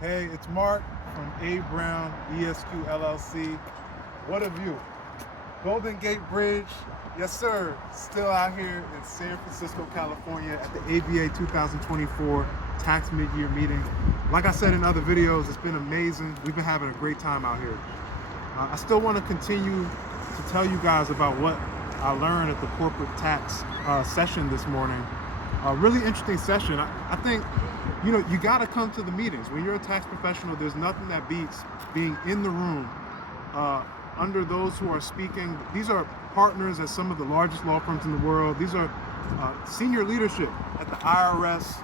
Hey, it's Mark from A Brown ESQ LLC. What a view. Golden Gate Bridge, yes sir, still out here in San Francisco, California at the ABA 2024 Tax Mid-Year Meeting. Like I said in other videos, it's been amazing. We've been having a great time out here. I still want to continue to tell you guys about what I learned at the corporate tax session this morning. A really interesting session. I think, you got to come to the meetings. When you're a tax professional, there's nothing that beats being in the room under those who are speaking. These are partners at some of the largest law firms in the world. These are senior leadership at the IRS,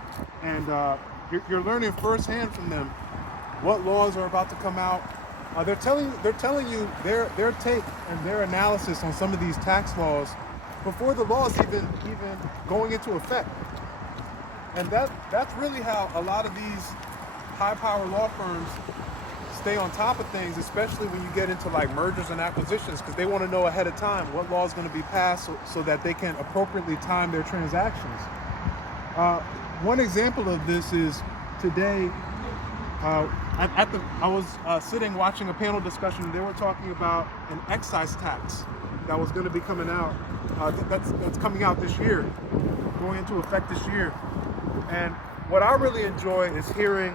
and you're learning firsthand from them what laws are about to come out. They're telling you their take and their analysis on some of these tax laws before the law is even going into effect. And that's really how a lot of these high-power law firms stay on top of things, especially when you get into like mergers and acquisitions, because they want to know ahead of time what law is going to be passed so that they can appropriately time their transactions. One example of this is today. I was sitting watching a panel discussion. They were talking about an excise tax that was going to be coming out. That's coming out this year, going into effect this year. And what I really enjoy is hearing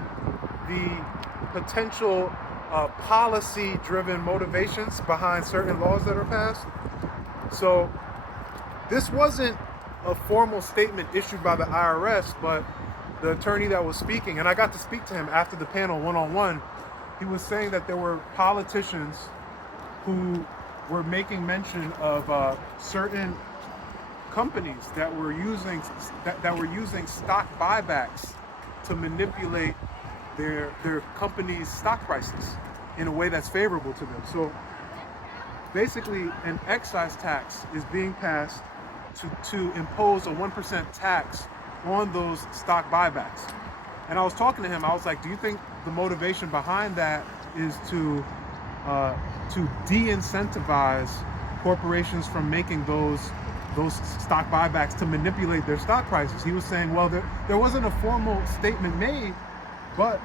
the potential policy-driven motivations behind certain laws that are passed. So this wasn't a formal statement issued by the IRS, but the attorney that was speaking, and I got to speak to him after the panel one-on-one, he was saying that there were politicians who were making mention of certain companies that were using stock buybacks to manipulate their company's stock prices in a way that's favorable to them. So basically, an excise tax is being passed to impose a 1% tax on those stock buybacks. And I was talking to him, I was like, do you think the motivation behind that is to de-incentivize corporations from making those stock buybacks to manipulate their stock prices? He was saying, well, there wasn't a formal statement made, but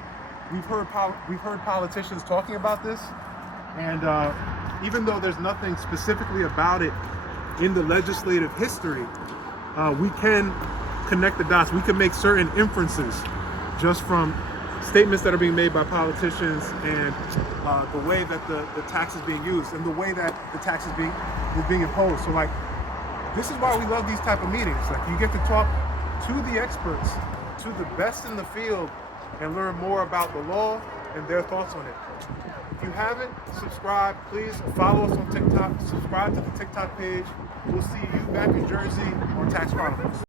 we've heard politicians talking about this, and even though there's nothing specifically about it in the legislative history, we can connect the dots. We can make certain inferences just from statements that are being made by politicians and the way that the tax is being used and the way that the tax is being imposed. So like, this is why we love these type of meetings. Like, you get to talk to the experts, to the best in the field, and learn more about the law and their thoughts on it. If you haven't subscribed, please follow us on TikTok, subscribe to the TikTok page. We'll see you back in Jersey on Tax Chronicles.